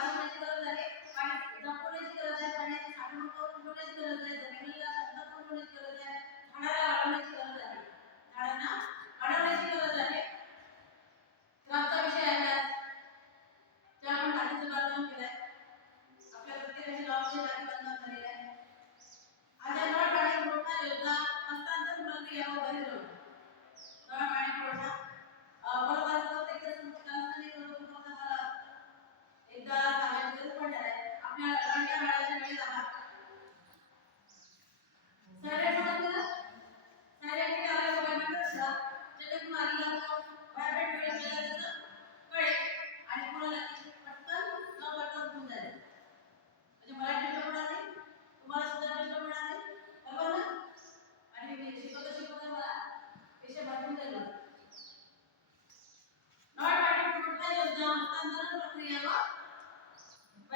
आपण जे करत आहे आणि संपूर्ण जे करत आहे आणि आपण कोणते जे करत आहे